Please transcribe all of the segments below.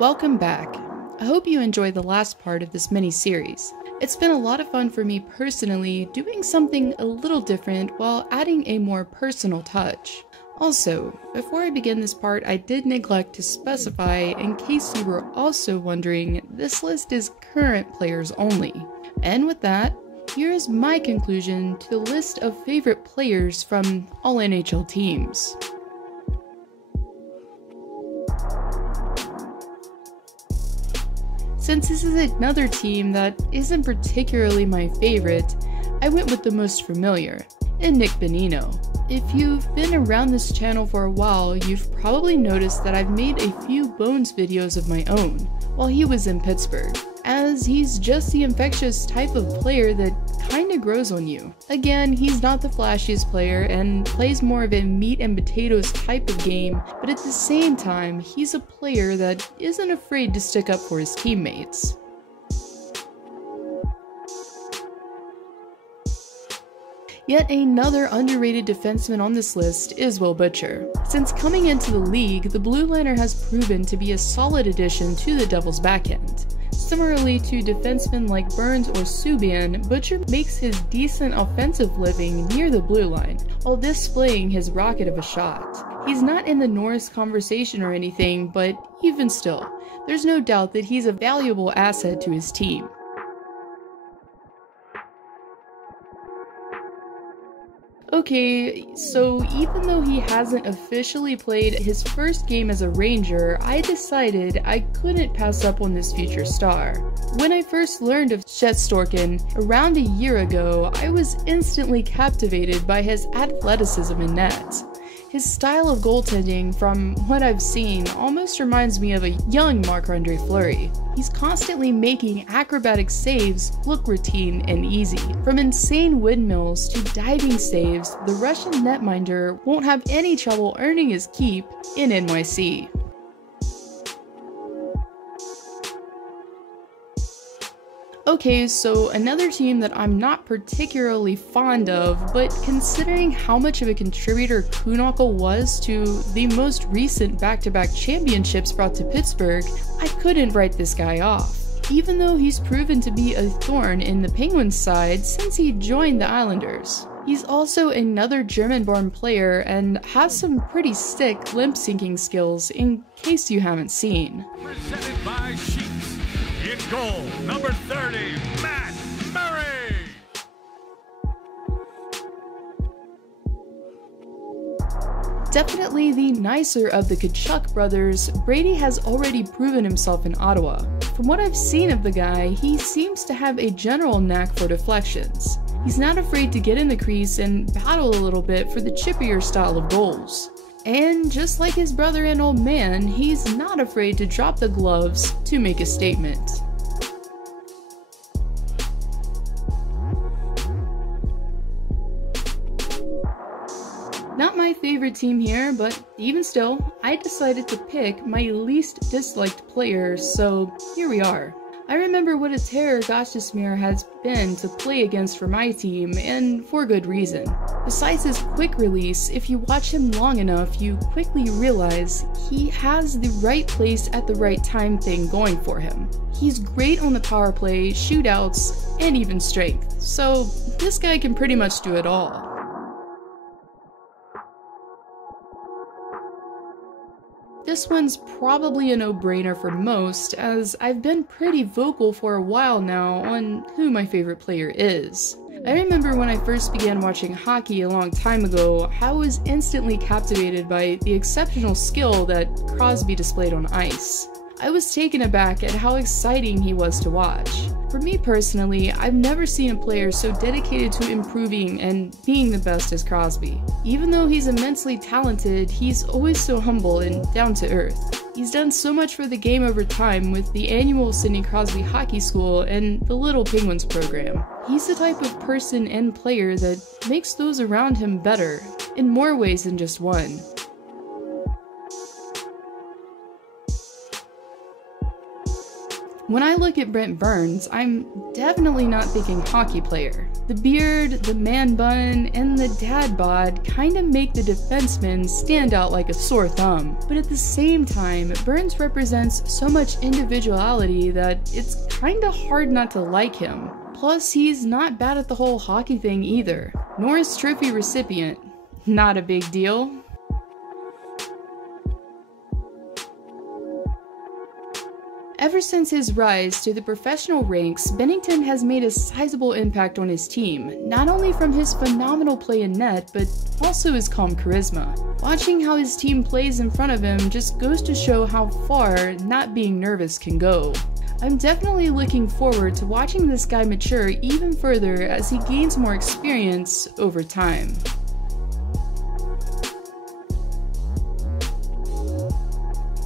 Welcome back. I hope you enjoyed the last part of this mini-series. It's been a lot of fun for me personally doing something a little different while adding a more personal touch. Also, before I begin this part, I did neglect to specify, in case you were also wondering, this list is current players only. And with that, here is my conclusion to the list of favorite players from all NHL teams. Since this is another team that isn't particularly my favorite, I went with the most familiar, in Nick Benigno. If you've been around this channel for a while, you've probably noticed that I've made a few Bones videos of my own while he was in Pittsburgh, as he's just the infectious type of player that kinda grows on you. Again, he's not the flashiest player and plays more of a meat and potatoes type of game, but at the same time, he's a player that isn't afraid to stick up for his teammates. Yet another underrated defenseman on this list is Will Butcher. Since coming into the league, the blue liner has proven to be a solid addition to the Devils' backhand. Similarly to defensemen like Burns or Subban, Butcher makes his decent offensive living near the blue line, while displaying his rocket of a shot. He's not in the Norris conversation or anything, but even still, there's no doubt that he's a valuable asset to his team. Okay, so even though he hasn't officially played his first game as a Ranger, I decided I couldn't pass up on this future star. When I first learned of Chet Storkin around a year ago, I was instantly captivated by his athleticism in net. His style of goaltending, from what I've seen, almost reminds me of a young Marc-Andre Flurry. He's constantly making acrobatic saves look routine and easy. From insane windmills to diving saves, the Russian netminder won't have any trouble earning his keep in NYC. Okay, so another team that I'm not particularly fond of, but considering how much of a contributor Kühnhackl was to the most recent back-to-back championships brought to Pittsburgh, I couldn't write this guy off. Even though he's proven to be a thorn in the Penguins' side since he joined the Islanders. He's also another German-born player and has some pretty sick limp-syncing skills in case you haven't seen. Presented by Sheets. In goal, number 30, Matt Murray! Definitely the nicer of the Tkachuk brothers, Brady has already proven himself in Ottawa. From what I've seen of the guy, he seems to have a general knack for deflections. He's not afraid to get in the crease and battle a little bit for the chippier style of goals. And just like his brother and old man, he's not afraid to drop the gloves to make a statement. Not my favorite team here, but even still, I decided to pick my least disliked player, so here we are. I remember what a terror Gostismere has been to play against for my team, and for good reason. Besides his quick release, if you watch him long enough, you quickly realize he has the right place at the right time thing going for him. He's great on the power play, shootouts, and even strength, so this guy can pretty much do it all. This one's probably a no-brainer for most, as I've been pretty vocal for a while now on who my favorite player is. I remember when I first began watching hockey a long time ago, I was instantly captivated by the exceptional skill that Crosby displayed on ice. I was taken aback at how exciting he was to watch. For me personally, I've never seen a player so dedicated to improving and being the best as Crosby. Even though he's immensely talented, he's always so humble and down to earth. He's done so much for the game over time with the annual Sidney Crosby Hockey School and the Little Penguins program. He's the type of person and player that makes those around him better, in more ways than just one. When I look at Brent Burns, I'm definitely not thinking hockey player. The beard, the man bun, and the dad bod kinda make the defenseman stand out like a sore thumb. But at the same time, Burns represents so much individuality that it's kinda hard not to like him. Plus, he's not bad at the whole hockey thing either. Norris Trophy recipient. Not a big deal. Ever since his rise to the professional ranks, Binnington has made a sizable impact on his team, not only from his phenomenal play in net, but also his calm charisma. Watching how his team plays in front of him just goes to show how far not being nervous can go. I'm definitely looking forward to watching this guy mature even further as he gains more experience over time.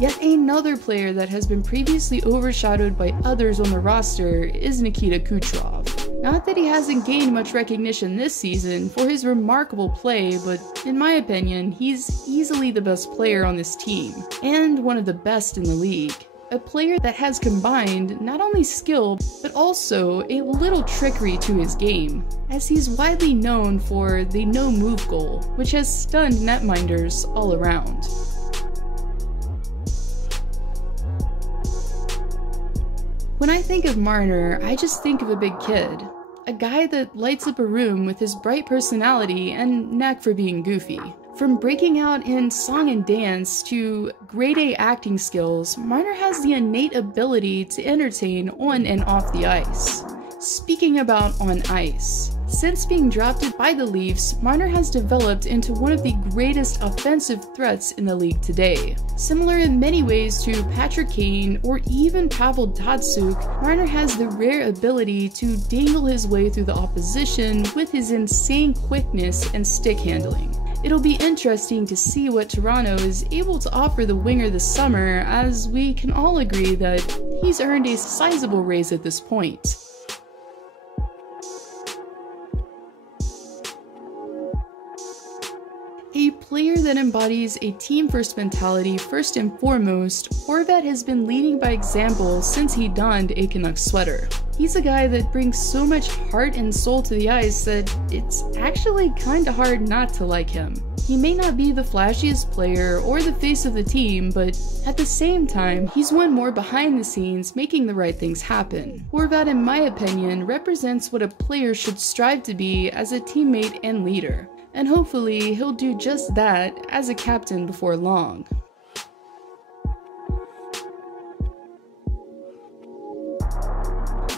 Yet another player that has been previously overshadowed by others on the roster is Nikita Kouta. Not that he hasn't gained much recognition this season for his remarkable play, but in my opinion, he's easily the best player on this team, and one of the best in the league. A player that has combined not only skill, but also a little trickery to his game, as he's widely known for the no-move goal, which has stunned netminders all around. When I think of Marner, I just think of a big kid. A guy that lights up a room with his bright personality and knack for being goofy. From breaking out in song and dance to grade A acting skills, Marner has the innate ability to entertain on and off the ice. Speaking about on ice, since being drafted by the Leafs, Marner has developed into one of the greatest offensive threats in the league today. Similar in many ways to Patrick Kane or even Pavel Datsyuk, Marner has the rare ability to dangle his way through the opposition with his insane quickness and stick handling. It'll be interesting to see what Toronto is able to offer the winger this summer, as we can all agree that he's earned a sizable raise at this point. A player that embodies a team-first mentality first and foremost, Horvat has been leading by example since he donned a Canucks sweater. He's a guy that brings so much heart and soul to the ice that it's actually kinda hard not to like him. He may not be the flashiest player or the face of the team, but at the same time, he's one more behind the scenes making the right things happen. Horvat, in my opinion, represents what a player should strive to be as a teammate and leader. And hopefully he'll do just that as a captain before long.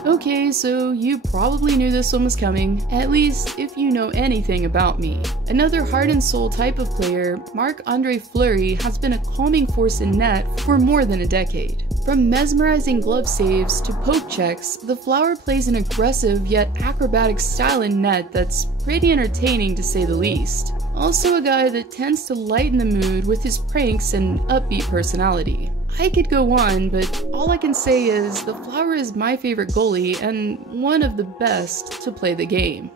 Okay, so you probably knew this one was coming, at least if you know anything about me. Another heart and soul type of player, Marc-Andre Flurry has been a calming force in net for more than a decade. From mesmerizing glove saves to poke checks, the Flower plays an aggressive yet acrobatic style in net that's pretty entertaining to say the least. Also a guy that tends to lighten the mood with his pranks and upbeat personality. I could go on, but all I can say is the Flower is my favorite goalie and one of the best to play the game.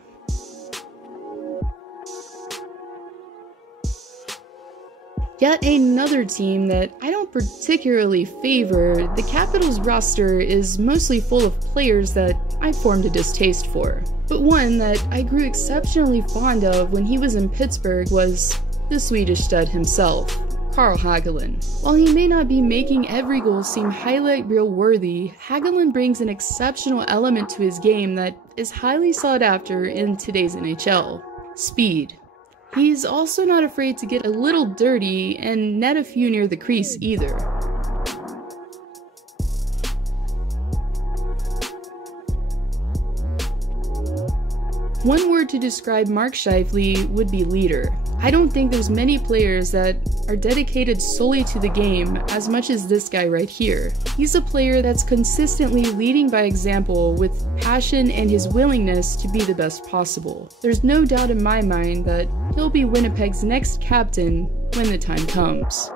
Yet another team that I don't particularly favor, the Capitals roster is mostly full of players that I formed a distaste for. But one that I grew exceptionally fond of when he was in Pittsburgh was the Swedish stud himself, Carl Hagelin. While he may not be making every goal seem highlight reel worthy, Hagelin brings an exceptional element to his game that is highly sought after in today's NHL: speed. He's also not afraid to get a little dirty and net a few near the crease either. One word to describe Mark Shively would be leader. I don't think there's many players that are dedicated solely to the game as much as this guy right here. He's a player that's consistently leading by example with passion and his willingness to be the best possible. There's no doubt in my mind that he'll be Winnipeg's next captain when the time comes.